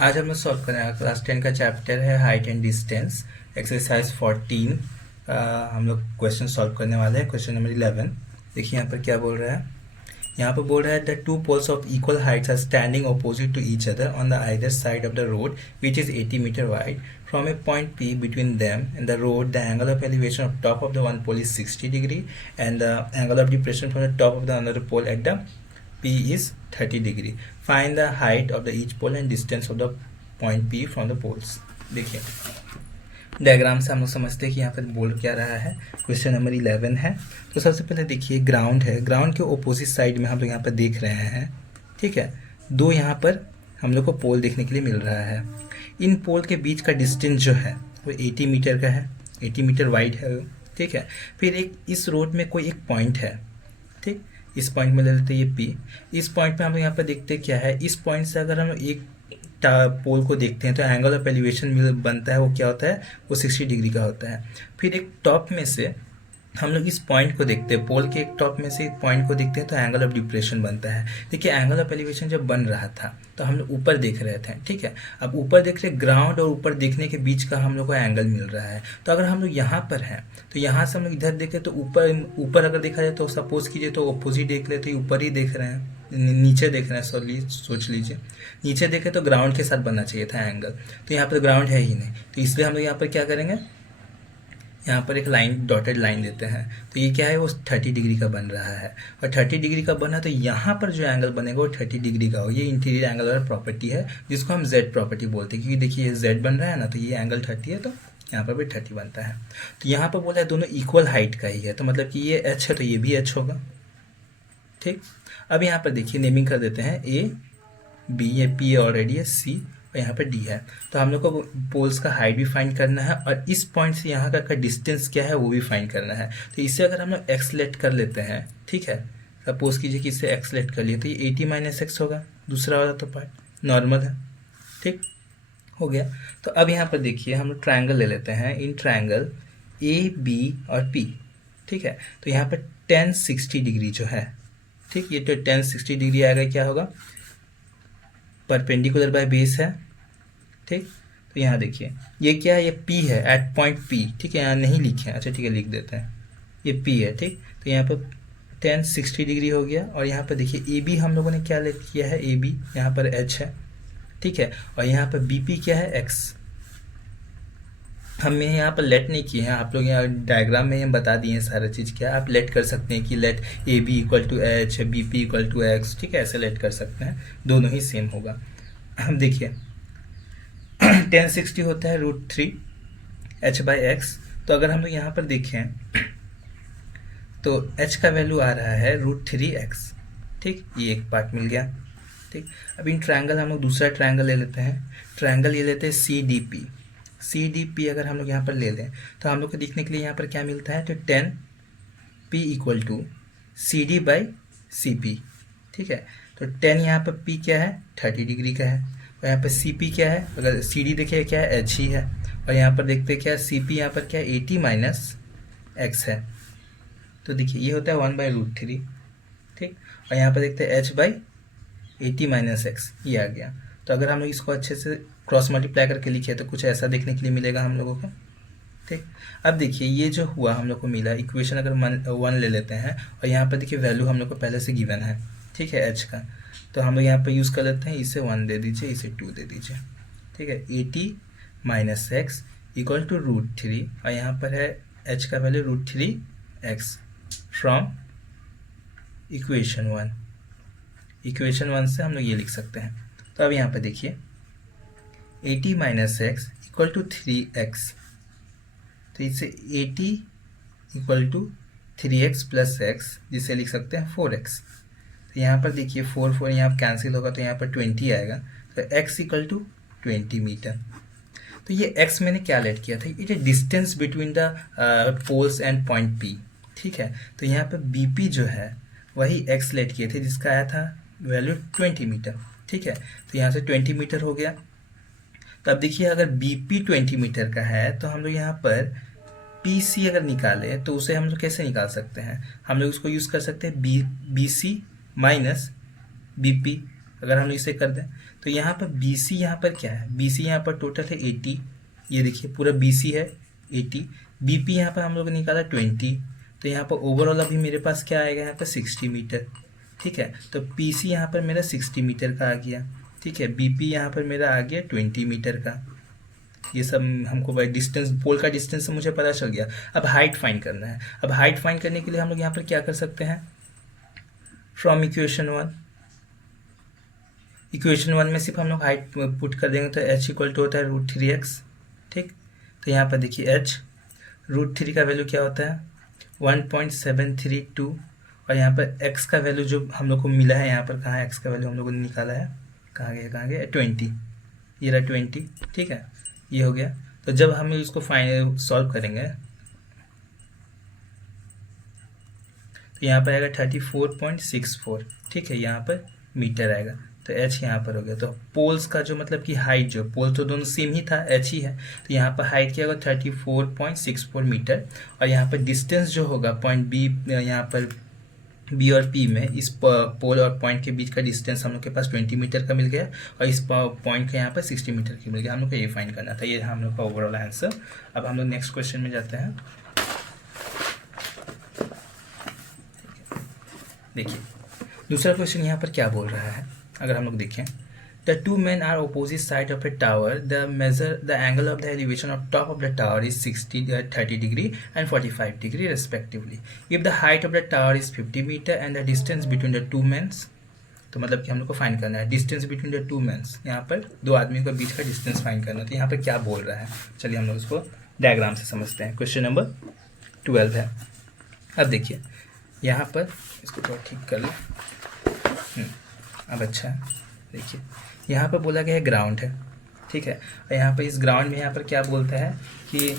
आज हम लोग सॉल्व करेंगे क्लास 10 का चैप्टर है हाइट एंड डिस्टेंस एक्सरसाइज 14। हम लोग क्वेश्चन सॉल्व करने वाले हैं। क्वेश्चन नंबर 11 देखिए यहाँ पर क्या बोल रहा है। यहाँ पर बोल रहा है the two poles of equal heights are standing opposite to each other on the either side of the road which is 80 metre wide from a point P between them and the road. The angle of elevation of top of the one pole is 60 degree and the angle of depression from the top of the another pole at the P is 30 degree. Find the height of the each pole and distance of the point P from the poles. देखिए diagram से हम लोग समझते हैं कि यहाँ पर बोल क्या रहा है। क्वेश्चन नंबर 11 है। तो सबसे पहले देखिए ग्राउंड है, ग्राउंड के ओपोजिट साइड में हम लोग यहाँ पर देख रहे हैं, ठीक है। दो यहाँ पर हम लोग को पोल देखने के लिए मिल रहा है। इन पोल के बीच का डिस्टेंस जो है वो 80 मीटर का है, 80 मीटर वाइड है, ठीक है। फिर एक इस रोड में कोई एक पॉइंट है, ठीक। इस पॉइंट में ले लेते हैं ये P। इस पॉइंट पे हम लोग यहाँ पर देखते हैं क्या है, इस पॉइंट से अगर हम एक पोल को देखते हैं तो एंगल ऑफ एलिवेशन बनता है, वो क्या होता है, वो 60 डिग्री का होता है। फिर एक टॉप में से हम लोग इस पॉइंट को देखते हैं, पोल के एक टॉप में से एक पॉइंट को देखते हैं तो एंगल ऑफ डिप्रेशन बनता है। देखिए एंगल ऑफ एलिवेशन जब बन रहा था तो हम लोग ऊपर देख रहे थे, ठीक है। अब ऊपर देख रहे, ग्राउंड और ऊपर देखने के बीच का हम लोग को एंगल मिल रहा है। तो अगर हम लोग यहाँ पर हैं तो यहाँ से हम लोग इधर देखें तो ऊपर अगर देखा जाए तो सपोज कीजिए तो अपोजिट देख रहे तो ऊपर ही देख रहे हैं, नीचे देख रहे हैं, सॉरी सोच लीजिए नीचे देखे तो ग्राउंड के साथ बनना चाहिए था एंगल। तो यहाँ पर ग्राउंड है ही नहीं, तो इसलिए हम लोग यहाँ पर क्या करेंगे, यहाँ पर एक लाइन डॉटेड लाइन देते हैं। तो ये क्या है, वो 30 डिग्री का बन रहा है और 30 डिग्री का बना तो यहाँ पर जो एंगल बनेगा वो 30 डिग्री का हो। ये इंटीरियर एंगल वाला प्रॉपर्टी है जिसको हम Z प्रॉपर्टी बोलते हैं, क्योंकि देखिए ये Z बन रहा है ना, तो ये एंगल 30 है तो यहाँ पर भी 30 बनता है। तो यहाँ पर बोला है दोनों इक्वल हाइट का ही है, तो मतलब कि ये H है तो ये भी H होगा, ठीक। अब यहाँ पर देखिए नेमिंग कर देते हैं A B, ये P ऑलरेडी है, C और यहाँ पर D है। तो हम लोग को पोल्स का हाइट भी फाइंड करना है और इस पॉइंट से यहाँ का डिस्टेंस क्या है वो भी फाइंड करना है। तो इसे अगर हम लोग एक्सलेट कर लेते हैं, ठीक है, सपोज कीजिए कि इसे एक्सलेट कर लिए तो ये 80 माइनस एक्स होगा, दूसरा वाला तो पार्ट नॉर्मल है, ठीक हो गया। तो अब यहाँ पर देखिए हम लोग ट्रायंगल ले लेते हैं, इन ट्रायंगल AB और P, ठीक है। तो यहाँ पर 1060 डिग्री जो है, ठीक, ये तो 1060 डिग्री आएगा, क्या होगा, परपेंडिकुलर बाय बेस है, ठीक। तो यहाँ देखिए ये क्या है, ये P है एट पॉइंट P, ठीक है, यहाँ नहीं लिखे हैं, अच्छा ठीक है लिख देते हैं, ये P है, ठीक। तो यहाँ पर 1060 डिग्री हो गया और यहाँ पर देखिए AB हम लोगों ने क्या ले किया है, AB यहाँ पर H है, ठीक है, और यहाँ पर BP क्या है, X। हमने यहाँ पर लेट नहीं किए हैं, आप लोग यहाँ डायग्राम में हम बता दिए हैं सारा चीज़ क्या। आप लेट कर सकते हैं कि let AB equal to H, BP equal to X, ठीक है, ऐसे लेट कर सकते हैं, दोनों ही सेम होगा। हम देखिए 1060 होता है √3 H/X। तो अगर हम लोग यहाँ पर देखें तो H का वैल्यू आ रहा है √3x, ठीक, ये एक पार्ट मिल गया, ठीक। अब इन ट्रायंगल हम लोग दूसरा ट्रायंगल ले लेते हैं, ट्रायंगल ये लेते हैं CDP। CDP अगर हम लोग यहाँ पर ले लें तो हम लोग को देखने के लिए यहाँ पर क्या मिलता है, तो 10P इक्वल टू CD/CP, ठीक है। तो 10 यहाँ पर P क्या है, 30 डिग्री का है, और यहाँ पर CP क्या है, अगर CD देखिए क्या है, H ही है, और यहाँ पर देखते हैं क्या है, CP यहाँ पर क्या है, 80 माइनस एक्स है। तो देखिए ये होता है 1/√3, ठीक, और यहाँ पर देखते हैं H/80 माइनस एक्स, ये आ गया। तो अगर हम लोग इसको अच्छे से क्रॉस मल्टीप्लाई करके लिखे तो कुछ ऐसा देखने के लिए मिलेगा हम लोगों को, ठीक। अब देखिए ये जो हुआ हम लोग को मिला इक्वेशन, अगर 1 ले लेते हैं और यहाँ पर देखिए वैल्यू हम लोग को पहले से गिवन है, ठीक है, H का। तो हम लोग यहाँ पर यूज़ कर लेते हैं, इसे 1 दे दीजिए, इसे 2 दे दीजिए, ठीक है। 80 माइनस एक्स इक्वल टू √3 और यहाँ पर है H का value √3x from equation 1। Equation 1 से हम लोग ये लिख सकते हैं। तो अब यहाँ पर देखिए 80 minus x equal to 3x, तो इससे 80 equal to 3x plus x, जिसे लिख सकते हैं 4x। तो यहाँ पर देखिए 4 यहाँ कैंसिल होगा तो यहाँ पर 20 आएगा, तो x इक्वल टू 20 मीटर। तो ये x मैंने क्या लेट किया था, it is distance between the poles and point P, ठीक है। तो यहाँ पर BP जो है वही x लेट किए थे जिसका आया था वैल्यू 20 मीटर, ठीक है। तो यहाँ से 20 मीटर हो गया। तो अब देखिए अगर BP 20 मीटर का है तो हम लोग यहाँ पर PC अगर निकाले तो उसे हम लोग कैसे निकाल सकते हैं, हम लोग उसको यूज़ कर सकते हैं BC माइनस BP। अगर हम इसे कर दें तो यहाँ पर बी सी यहाँ पर क्या है, बी सी यहाँ पर टोटल है 80, ये देखिए पूरा बी सी है 80, बी पी यहाँ पर हम लोग ने निकाला 20, तो यहाँ पर ओवरऑल अभी मेरे पास क्या आएगा यहाँ पर 60 मीटर। ठीक है, तो पी सी यहाँ पर मेरा 60 मीटर का आ गया। ठीक है, बी पी यहाँ पर मेरा आ गया 20 मीटर का। ये सब हमको बाई डिस्टेंस, पोल का डिस्टेंस से मुझे पता चल गया। अब हाइट फाइंड करना है। अब हाइट फाइंड करने के लिए हम लोग यहाँ पर क्या कर सकते हैं, फ्रॉम इक्वेशन 1, इक्वेशन 1 में सिर्फ हम लोग हाइट पुट कर देंगे तो h इक्वल टू होता है √3x। ठीक, तो यहाँ पर देखिए h √3 का वैल्यू क्या होता है 1.732, और यहाँ पर x का वैल्यू जो हम लोग को मिला है, यहाँ पर कहाँ है x का वैल्यू हम लोगों ने निकाला है, कहाँ गया 20, ये रहा 20। ठीक है, ये हो गया। तो जब हम इसको फाइनल सॉल्व करेंगे तो यहाँ पर आएगा 34.64। ठीक है, यहाँ पर मीटर आएगा, तो h यहाँ पर हो गया। तो पोल्स का जो मतलब कि हाइट, जो पोल तो दोनों सेम ही था, h ही है, तो यहाँ पर हाइट क्या होगा 34.64 मीटर, और यहाँ पर डिस्टेंस जो होगा पॉइंट बी, यहाँ पर बी और पी में इस पोल और पॉइंट के बीच का डिस्टेंस हम लोग के पास 20 मीटर का मिल गया, और इस पॉइंट का यहाँ पर 60 मीटर की मिल गया। हम लोग को ये फाइंड करना था, ये हम लोग का ओवरऑल आंसर। अब हम लोग नेक्स्ट क्वेश्चन में जाते हैं। देखिए दूसरा क्वेश्चन यहाँ पर क्या बोल रहा है, अगर हम लोग देखें, the two men are opposite side of a tower, the angle of the elevation of top of the tower is 30 degree and 45 degree respectively. If the height of the tower is 50 meter and the distance between the two men, तो मतलब कि हम लोग को find करना है distance between the two mens, यहाँ पर दो आदमियों के बीच का डिस्टेंस फाइंड करना है। तो यहाँ पर क्या बोल रहा है, चलिए हम लोग उसको डायग्राम से समझते हैं। क्वेश्चन नंबर 12 है। अब देखिए यहाँ पर इसको थोड़ा ठीक कर लें, अब अच्छा है। देखिए यहाँ पर बोला गया है ग्राउंड है, ठीक है, और यहाँ पर इस ग्राउंड में यहाँ पर क्या बोलता है कि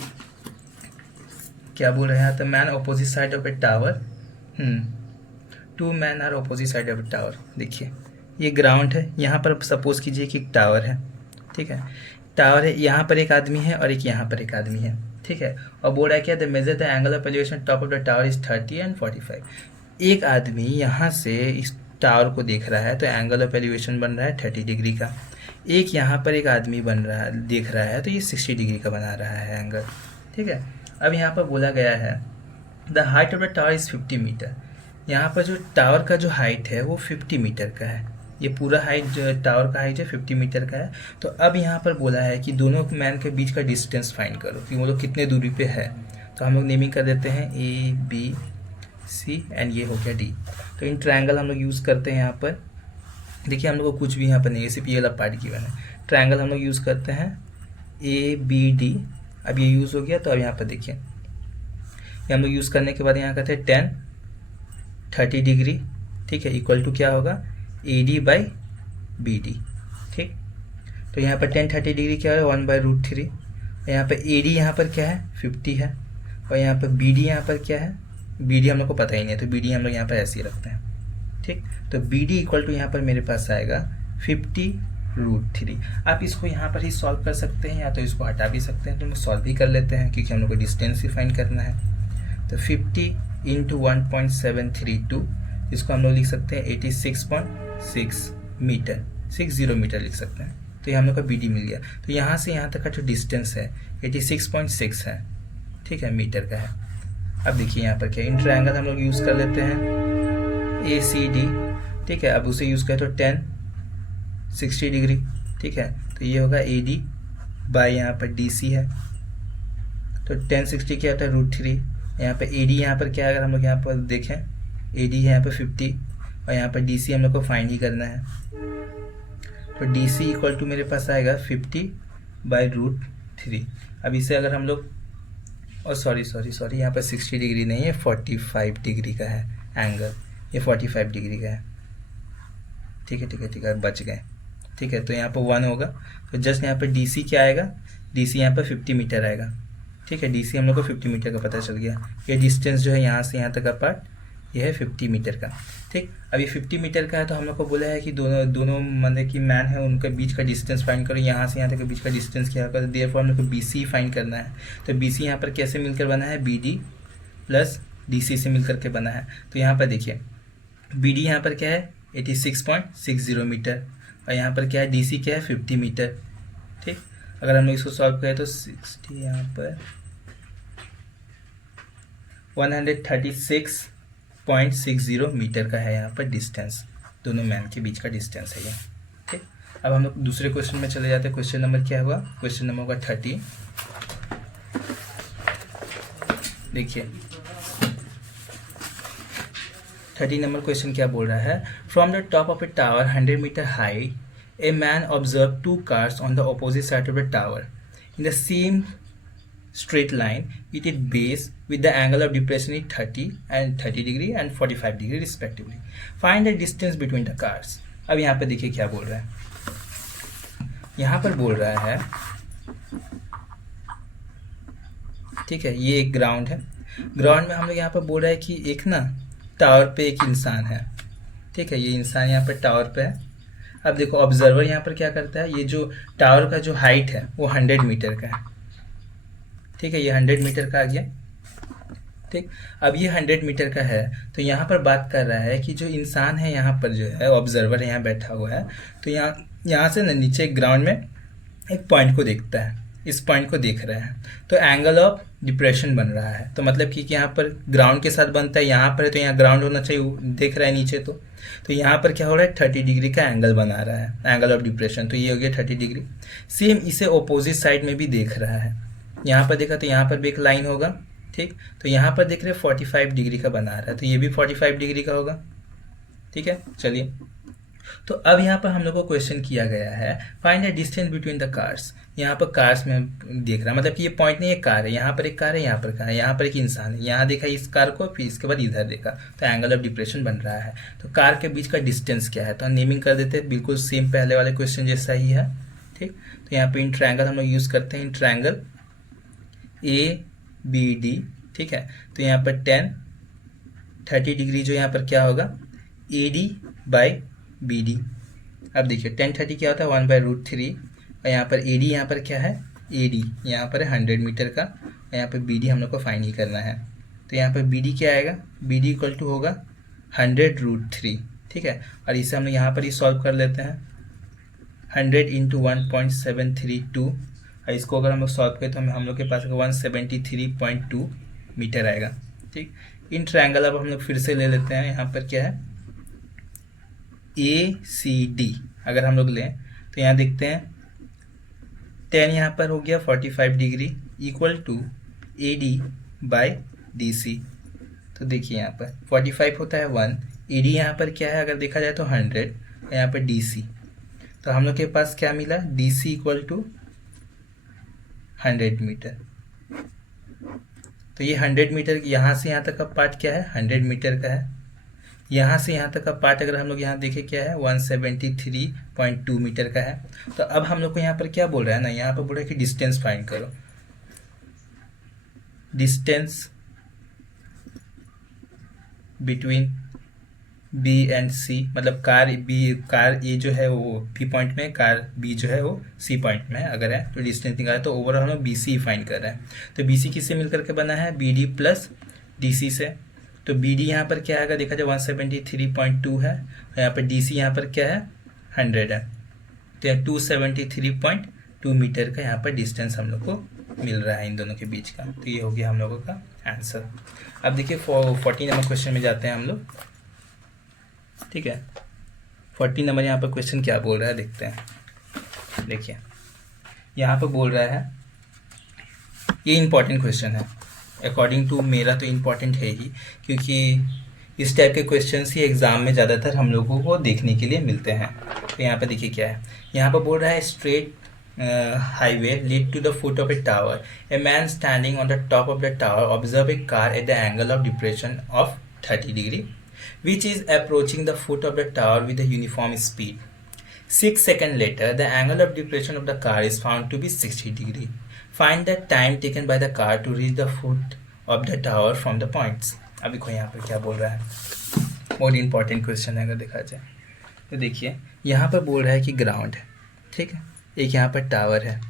क्या बोल रहे हैं, तो man opposite side of a tower, two man are opposite side of a tower. देखिए ये ग्राउंड है, यहाँ पर सपोज कीजिए कि एक टावर है, ठीक है, टावर है, यहाँ पर एक आदमी है और एक यहाँ पर एक आदमी है, ठीक है, और बोल रहा है क्या, the measure the angle of elevation top of the tower is 30 and 45। एक आदमी यहाँ से इस टावर को देख रहा है तो एंगल ऑफ एलिवेशन बन रहा है 30 डिग्री का, एक यहाँ पर एक आदमी बन रहा है, देख रहा है तो ये 60 डिग्री का बना रहा है एंगल, ठीक है। अब यहाँ पर बोला गया है the height of the tower is 50 metre, यहाँ पर जो टावर का जो हाइट है वो 50 मीटर का है, ये पूरा हाइट जो टावर का हाइट है 50 मीटर का है। तो अब यहाँ पर बोला है कि दोनों मैन के बीच का डिस्टेंस फाइंड करो कि वो लोग कितने दूरी पे है। तो हम लोग नेमिंग कर देते हैं ABC एंड ये हो गया D। तो इन ट्रायंगल हम लोग यूज़ करते हैं यहाँ पर, देखिए हम लोग को कुछ भी यहाँ पर नहीं है, सिर्फ ये वाला पार्ट गिवन है। ट्रायंगल हम लोग यूज़ करते हैं ABD। अब ये यूज़ हो गया, तो अब यहाँ पर देखिए ये हम लोग यूज़ करने के बाद यहाँ कहते हैं 10 30 डिग्री, ठीक है, इक्वल टू क्या होगा AD/BD, ठीक। तो यहाँ पर 10 30 डिग्री क्या है 1/√3, यहाँ पर AD यहाँ पर क्या है 50 है, और यहाँ पर BD यहाँ पर क्या है, BD हम लोग को पता ही नहीं है, तो BD हम लोग यहाँ पर ऐसे ही रखते हैं, ठीक। तो BD इक्वल टू यहाँ पर मेरे पास आएगा 50√3। आप इसको यहाँ पर ही सॉल्व कर सकते हैं, या तो इसको हटा भी सकते हैं, तो हम सॉल्व भी कर लेते हैं क्योंकि हम लोग को डिस्टेंस ही फाइंड करना है। तो 50 × 1.732, इसको हम लोग लिख सकते हैं 86.6 मीटर, 60 मीटर लिख सकते हैं। तो ये हम लोग का BD मिल गया। तो यहाँ से यहाँ तक का जो डिस्टेंस है 86.6 है, ठीक है, मीटर का है। अब देखिए यहाँ पर क्या, इन ट्रायंगल हम लोग यूज़ कर लेते हैं ACD, ठीक है। अब उसे यूज़ करें तो 10 60 डिग्री, ठीक है, तो ये होगा AD बाय यहाँ पर DC है, तो 10 60 क्या होता है √3। यहाँ पर AD यहाँ पर क्या है, अगर हम लोग यहाँ पर देखें AD है यहाँ पर 50, और यहाँ पर DC हम लोग को फाइंड ही करना है। तो DC इक्वल टू मेरे पास आएगा 50/√3। अब इसे अगर हम लोग, और सॉरी यहाँ पर 60 डिग्री नहीं है, 45 डिग्री का है एंगल, ये 45 डिग्री का है, ठीक है, बच गए, ठीक है। तो यहाँ पर 1 होगा, तो जस्ट यहाँ पर DC क्या आएगा, DC यहाँ पर 50 मीटर आएगा, ठीक है। DC हम लोग को 50 मीटर का पता चल गया। ये डिस्टेंस जो है यहाँ से यहाँ तक का पार्ट, ये है 50 मीटर का, ठीक। अब ये 50 मीटर का है, तो हम लोग को बोला है कि दोनों मतलब कि मैन है उनके बीच का डिस्टेंस फाइंड करो, यहाँ से यहाँ तक के बीच का डिस्टेंस क्या होगा, देयरफॉर हम लोग को BC फाइंड करना है। तो BC यहाँ पर कैसे मिलकर बना है, BD + DC से मिलकर के बना है। तो यहाँ पर देखिए BD यहाँ पर क्या है 86.60 मीटर, और यहाँ पर क्या है, DC क्या है, 50 मीटर। ठीक, अगर हम लोग इसको सॉल्व करें तो 60 यहाँ पर 136.60 मीटर का है यहाँ पर डिस्टेंस, दोनों मैन के बीच का डिस्टेंस है ये। ठीक, अब हम लोग दूसरे क्वेश्चन में चले जाते हैं। क्वेश्चन नंबर क्या हुआ, क्वेश्चन नंबर होगा 30। देखिए 30 नंबर क्वेश्चन क्या बोल रहा है, from the top of a tower 100 metre high a man observe 2 cars on the opposite side of the tower in the same straight line with its base with the angle of depression is 30 degree and 45 degree respectively. Find the distance between the cars. अब यहाँ पर देखिए क्या बोल रहा है, यहाँ पर बोल रहा है, ठीक है, ये एक ग्राउंड है। ग्राउंड में हम लोग यहाँ पर बोल रहा है कि एक ना टावर पे एक इंसान है। ठीक है, ये इंसान यहाँ पर टावर पे है। अब देखो ऑब्जर्वर यहाँ पर क्या करता है, ये जो टावर का जो हाइट है वो 100 मीटर का है। ठीक है, ये 100 मीटर का आ गया। ठीक, अब ये 100 मीटर का है, तो यहाँ पर बात कर रहा है कि जो इंसान है यहाँ पर जो है ऑब्जर्वर यहाँ बैठा हुआ है, तो यहाँ से ना नीचे ग्राउंड में एक पॉइंट को देखता है, इस पॉइंट को देख रहा है, तो एंगल ऑफ डिप्रेशन बन रहा है। तो मतलब कि यहाँ पर ग्राउंड के साथ बनता है, यहाँ पर है तो यहाँ ग्राउंड होना चाहिए, देख रहा है नीचे, तो यहाँ पर क्या हो रहा है, 30 डिग्री का एंगल बना रहा है, एंगल ऑफ डिप्रेशन। तो ये हो गया 30 डिग्री। सेम इसे अपोजिट साइड में भी देख रहा है, यहाँ पर देखा तो यहाँ पर भी एक लाइन होगा। ठीक, तो यहाँ पर देख रहे 45 डिग्री का बना रहा है, तो ये भी 45 डिग्री का होगा। ठीक है, चलिए, तो अब यहाँ पर हम लोग को क्वेश्चन किया गया है find the distance between the cars. यहाँ पर कार्स में देख रहा है, मतलब कि ये पॉइंट नहीं है, कार है, यहाँ पर एक कार है, यहाँ पर कार है, यहाँ पर एक इंसान है, यहाँ देखा इस कार को, फिर इसके बाद इधर देखा, तो एंगल ऑफ डिप्रेशन बन रहा है। तो कार के बीच का डिस्टेंस क्या है, तो हम नेमिंग कर देते हैं, बिल्कुल सेम पहले वाले क्वेश्चन जैसा ही है। ठीक, तो यहाँ पर इन ट्रायंगल हम लोग यूज़ करते हैं, इन ट्रायंगल ABD। ठीक है, तो यहाँ पर 30 डिग्री जो यहाँ पर क्या होगा, AD/BD। अब देखिए 10 30 क्या होता है, 1/√3, और यहाँ पर AD यहाँ पर क्या है, AD यहाँ पर है 100 मीटर का, और यहाँ पर BD हम लोग को फाइंड ही करना है। तो यहाँ पर BD क्या आएगा, BD इक्वल टू होगा 100√3। ठीक है, और इसे हम लोग यहाँ पर ही सॉल्व कर लेते हैं, 100 × 1.732, और इसको अगर हम लोग सॉल्व करें तो हम लोग के पास 173.2 मीटर आएगा। ठीक, इन ट्रायंगल अब हम लोग फिर से ले लेते हैं, यहाँ पर क्या है, ACD अगर हम लोग लें तो यहाँ देखते हैं 10 यहाँ पर हो गया 45 डिग्री इक्वल टू AD/DC। तो देखिए यहाँ पर 45 होता है 1, AD यहाँ पर क्या है, अगर देखा जाए तो 100, यहाँ पर DC, तो हम लोग के पास क्या मिला, DC इक्वल टू 100 मीटर। तो ये 100 मीटर, यहाँ से यहाँ तक का पार्ट क्या है, 100 मीटर का है। यहाँ से यहाँ तक का पार्ट अगर हम लोग यहाँ देखें क्या है, 173.2 मीटर का है। तो अब हम लोग को यहाँ पर क्या बोल रहा है ना, यहाँ पर बोल रहा है कि डिस्टेंस फाइंड करो, distance between B and C, मतलब कार A जो है वो B पॉइंट में, कार B जो है वो C पॉइंट में अगर है, तो डिस्टेंस निकाला, तो ओवरऑल हम लोग BC फाइंड कर रहे हैं। तो BC किससे मिलकर के बना है, BD प्लस DC से। तो BD यहाँ पर क्या आएगा, देखा जाए 173.2 है, और यहाँ पर DC यहाँ पर क्या है, 100 है, तो यहाँ 273.2 मीटर का यहाँ पर डिस्टेंस हम लोग को मिल रहा है इन दोनों के बीच का। तो ये हो गया हम लोगों का आंसर। अब देखिए 14 नंबर क्वेश्चन में जाते हैं हम लोग। ठीक है, 14 नंबर यहाँ पर क्वेश्चन क्या बोल रहा है देखते हैं। देखिए यहाँ पर बोल रहा है, ये इम्पॉर्टेंट क्वेश्चन है, अकॉर्डिंग टू मेरा तो इम्पॉर्टेंट है ही, क्योंकि इस टाइप के क्वेश्चंस ही एग्जाम में ज़्यादातर हम लोगों को देखने के लिए मिलते हैं। तो यहाँ पर देखिए क्या है, यहाँ पर बोल रहा है straight highway lead to the foot of a tower. A man standing on the top of the tower observe a car at the angle of depression of 30 degree, which is approaching the foot of the tower with a uniform speed. 6 seconds later, the angle of depression of the car is found to be 60 degree. Find the time taken by the car to reach the foot of the tower from the points. अभी कोई यहाँ पर क्या बोल रहा है, बहुत important question है अगर देखा जाए तो। देखिए यहाँ पर बोल रहा है कि ग्राउंड है, ठीक है, एक यहाँ पर टावर है,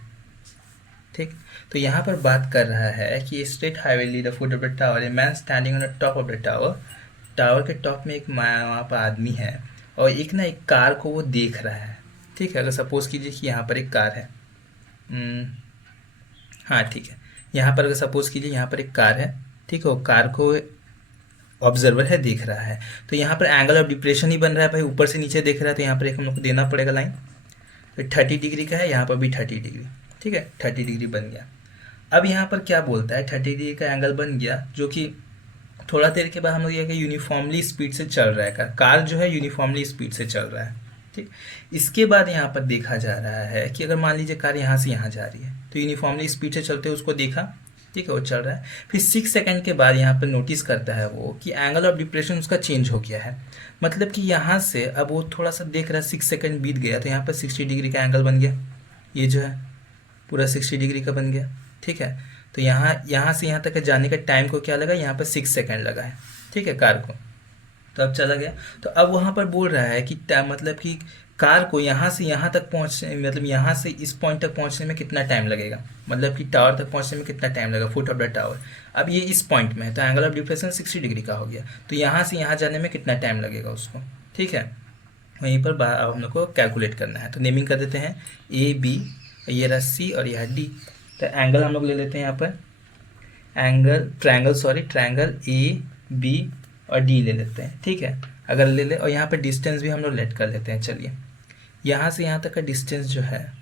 ठीक, तो यहाँ पर बात कर रहा है कि straight highway lead the foot of the tower, a man standing on the top of the tower. Tower के टॉप में एक वहाँ पर आदमी है और एक ना एक कार को वो देख रहा है। ठीक है, अगर सपोज कीजिए कि यहाँ पर एक कार है। हाँ ठीक है, यहाँ पर अगर सपोज कीजिए यहाँ पर एक कार है। ठीक है, वो कार को ऑब्जर्वर है, देख रहा है। तो यहाँ पर एंगल ऑफ डिप्रेशन ही बन रहा है भाई, ऊपर से नीचे देख रहा है, तो यहाँ पर एक हम लोग को देना पड़ेगा लाइन। तो 30 डिग्री का है, यहाँ पर भी 30 डिग्री। ठीक है, 30 डिग्री बन गया। अब यहाँ पर क्या बोलता है, 30 डिग्री का एंगल बन गया, जो कि थोड़ा देर के बाद हम लोग ये कि यूनिफॉर्मली स्पीड से चल रहा है, कार जो है यूनिफॉर्मली स्पीड से चल रहा है। ठीक, इसके बाद यहाँ पर देखा जा रहा है कि अगर मान लीजिए कार यहाँ से यहाँ जा रही है, तो यूनिफॉर्मली स्पीड से चलते हुए उसको देखा। ठीक है, वो चल रहा है। फिर 6 सेकंड के बाद यहाँ पर नोटिस करता है वो कि एंगल ऑफ डिप्रेशन उसका चेंज हो गया है। मतलब कि यहाँ से अब वो थोड़ा सा देख रहा है, 6 सेकंड बीत गया, तो यहाँ पर 60 डिग्री का एंगल बन गया। ये जो है पूरा 60 डिग्री का बन गया। ठीक है, तो यहाँ से यहाँ तक जाने का टाइम को क्या लगा, यहाँ पर 6 सेकंड लगा है। ठीक है, कार को। तो अब चला गया। तो अब वहाँ पर बोल रहा है कि मतलब कि कार को यहाँ से यहाँ तक पहुँचने, मतलब यहाँ से इस पॉइंट तक पहुँचने में कितना टाइम लगेगा, मतलब कि टावर तक पहुँचने में कितना टाइम लगेगा, फुट ऑफ द टावर। अब ये इस पॉइंट में है, तो एंगल ऑफ डिप्रेशन 60 डिग्री का हो गया। तो यहाँ से यहाँ जाने में कितना टाइम लगेगा उसको। ठीक है, वहीं पर हम लोग को कैलकुलेट करना है। तो नेमिंग कर देते हैं ए बी, ये रहा सी और यह डी। तो एंगल हम लोग ले लेते हैं यहाँ पर, ट्रायंगल ए बी और डी ले लेते हैं। ठीक है, अगर ले ले, और यहाँ पर डिस्टेंस भी हम लोग लेट कर लेते हैं। चलिए, यहाँ से यहाँ तक का डिस्टेंस जो है,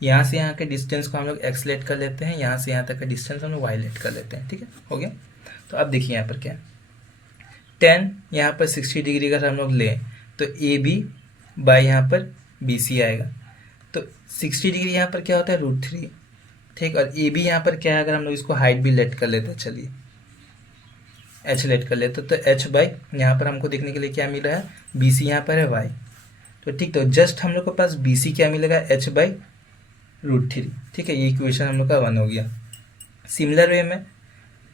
यहाँ से यहाँ के डिस्टेंस को हम लोग एक्स लेट कर लेते हैं, यहाँ से यहाँ तक का डिस्टेंस हम लोग वाई लेट कर लेते हैं। ठीक है, हो गया। तो अब देखिए यहाँ पर क्या है, 10 यहाँ पर 60 डिग्री अगर हम लोग लें तो ए बी बाई यहाँ पर बी सी आएगा। तो 60 डिग्री यहाँ पर क्या होता है, √3। ठीक, और ए बी यहाँ पर क्या है, अगर हम लोग इसको हाइट भी लेट कर लेते हैं, चलिए एच लेट कर लेते, तो एच बाई यहाँ पर हमको देखने के लिए क्या मिल रहा है, बी सी यहाँ पर है वाई। तो ठीक, तो जस्ट हम लोग के पास बी सी क्या मिलेगा, एच बाई √3। ठीक है, ये इक्वेशन हम लोग का 1 हो गया। सिमिलर वे में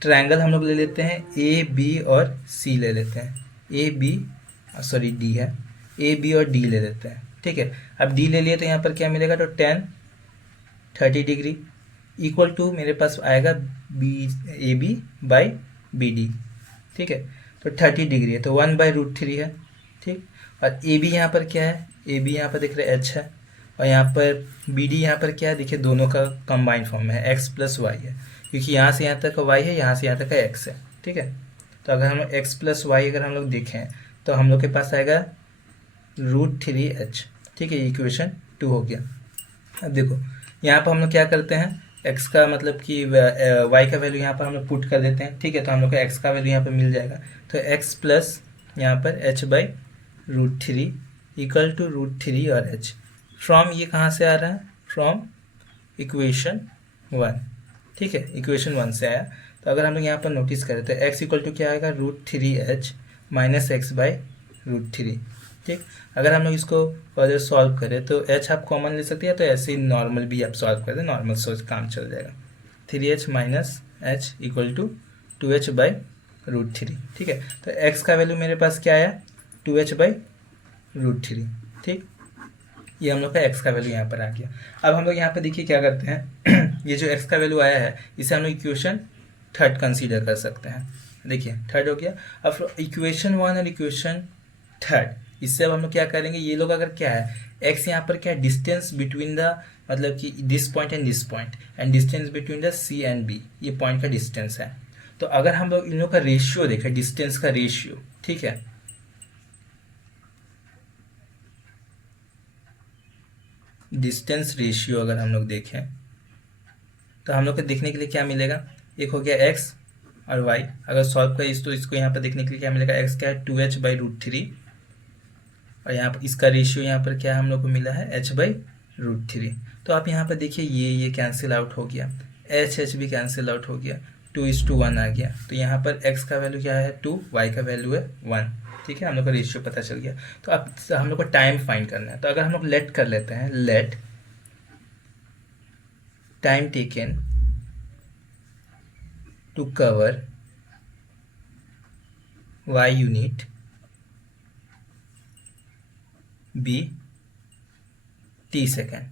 ट्रायंगल हम लोग ले लेते हैं, ए बी और सी ले लेते हैं, डी है, ए बी और डी ले लेते हैं। ठीक है, अब डी ले लिए तो यहाँ पर क्या मिलेगा, तो 30 डिग्री इक्वल टू मेरे पास आएगा B A B by B D. ठीक है, तो 30 डिग्री है, तो 1/√3 है। ठीक, और ए बी यहाँ पर क्या है, ए बी यहाँ पर देख रहे एच है, और यहाँ पर बी डी यहाँ पर क्या है, देखिए दोनों का कंबाइंड फॉर्म है, एक्स प्लस वाई है, क्योंकि यहाँ से यहाँ तक का वाई है, यहाँ से यहाँ तक का एक्स है। ठीक है, तो अगर हम एक्स प्लस वाई अगर हम लोग देखें तो हम लोग के पास आएगा √3h। ठीक है, इक्वेशन 2 हो गया। अब देखो यहाँ पर हम लोग क्या करते हैं, x का मतलब कि y का वैल्यू यहाँ पर हम लोग पुट कर देते हैं। ठीक है, तो हम लोग को x का वैल्यू यहाँ पर मिल जाएगा, तो x प्लस यहाँ पर h/√3 इक्वल टू √3 और h। फ्रॉम ये कहाँ से आ रहा है, फ्रॉम इक्वेशन 1। ठीक है, इक्वेशन 1 से आया। तो अगर हम लोग यहाँ पर नोटिस करें तो x इक्वल टू क्या आएगा, √3h माइनस x/√3। ठीक, अगर हम लोग इसको फर्दर सॉल्व करें तो h आप कॉमन ले सकते हैं, तो ऐसे ही नॉर्मल भी आप सॉल्व कर दें, नॉर्मल सोच काम चल जाएगा। 3h minus h equal to 2h/√3। ठीक है, तो x का वैल्यू मेरे पास क्या आया, 2h/√3। ठीक, ये हम लोग का x का वैल्यू यहाँ पर आ गया। अब हम लोग यहाँ पर देखिए क्या करते हैं ये जो x का वैल्यू आया है इसे हम लोग इक्वेशन 3 कंसीडर कर सकते हैं। देखिए 3 हो गया। अब इक्वेशन 1 और इक्वेशन 3, इससे अब हम लोग क्या करेंगे, ये लोग अगर क्या है, x यहाँ पर क्या है, डिस्टेंस बिटवीन द, मतलब कि this point and this point, and distance between the c and b, ये पॉइंट का डिस्टेंस है। तो अगर हम लोग इन लोग का रेशियो देखें, डिस्टेंस का रेशियो, ठीक है, डिस्टेंस रेशियो अगर हम लोग देखें तो हम लोग को देखने के लिए क्या मिलेगा, एक हो गया x और y। अगर सॉल्व करें तो इसको यहाँ पर देखने के लिए क्या मिलेगा, x क्या है 2h/√3, और यहाँ पर इसका रेशियो यहाँ पर क्या हम लोग को मिला है, h/√3। तो आप यहाँ पर देखिए ये कैंसिल आउट हो गया, h भी कैंसिल आउट हो गया, 2:1 आ गया। तो यहाँ पर x का वैल्यू क्या है 2, y का वैल्यू है 1। ठीक है, हम लोग का रेशियो पता चल गया। तो अब हम लोग को टाइम फाइंड करना है। तो अगर हम लोग लेट कर लेते हैं, let time taken to cover y unit be t second.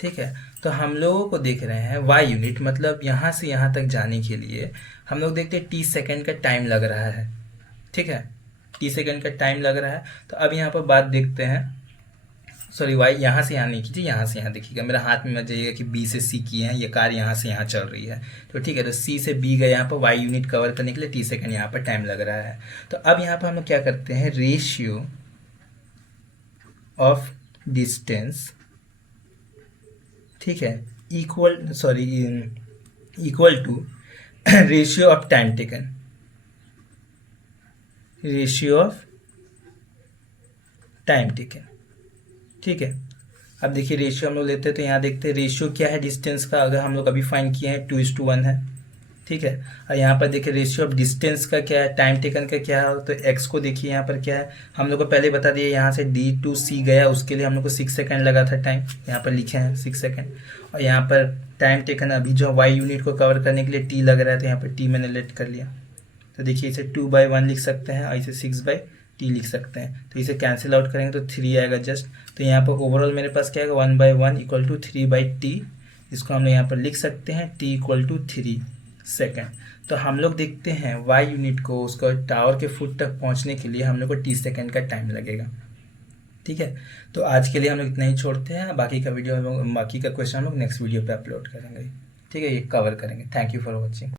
ठीक है, तो हम लोगों को देख रहे हैं y यूनिट, मतलब यहाँ से यहाँ तक जाने के लिए हम लोग देखते हैं t सेकेंड का टाइम लग रहा है। ठीक है, टी सेकंड का टाइम लग रहा है। तो अब यहाँ पर बात देखते हैं, सॉरी वाई यहाँ से यहाँ नहीं कीजिए, यहाँ से यहाँ देखिएगा, मेरा हाथ में मत जाइएगा कि बी से सी किए हैं, ये कार यहाँ से यहाँ चल रही है। तो ठीक है, तो सी से बी गए यहाँ पर वाई यूनिट कवर करने के लिए टी सेकंड यहाँ पर टाइम लग रहा है। तो अब यहाँ पर हम लोग क्या करते हैं, रेशियो ऑफ डिस्टेंस, ठीक है, equal to ratio of time taken, ratio of time taken, ठीक है। अब देखिए रेशियो हम लोग लेते हैं, तो यहाँ देखते हैं रेशियो क्या है डिस्टेंस का, अगर हम लोग अभी फाइंड किए हैं 2:1 है, ठीक है। और यहाँ पर देखिए रेशियो ऑफ डिस्टेंस का क्या है, टाइम टेकन का क्या है, तो एक्स को देखिए यहाँ पर क्या है, हम लोग को पहले बता दिए, यहाँ से डी टू सी गया उसके लिए हम लोग को 6 सेकंड लगा था टाइम, यहाँ पर लिखे हैं 6 सेकंड। और यहाँ पर टाइम टेकन अभी जो वाई यूनिट को कवर करने के लिए टी लग रहा है, तो यहाँ पर टी मैंने लेट कर लिया। तो देखिए इसे 2/1 लिख सकते हैं और इसे 6/t लिख सकते हैं। तो इसे कैंसिल आउट करेंगे तो 3 आएगा जस्ट। तो यहाँ पर ओवरऑल मेरे पास क्या आएगा, 1/1 इक्वल टू 3/t। इसको हम लोग यहाँ पर लिख सकते हैं t इक्वल टू 3 सेकेंड। तो हम लोग देखते हैं वाई यूनिट को उसका टावर के फुट तक पहुँचने के लिए हम लोग को t सेकेंड का टाइम लगेगा, ठीक है। तो आज के लिए हम लोग इतना ही छोड़ते हैं, बाकी का क्वेश्चन हम लोग नेक्स्ट वीडियो पे अपलोड करेंगे, ठीक है, ये कवर करेंगे। Thank you for watching.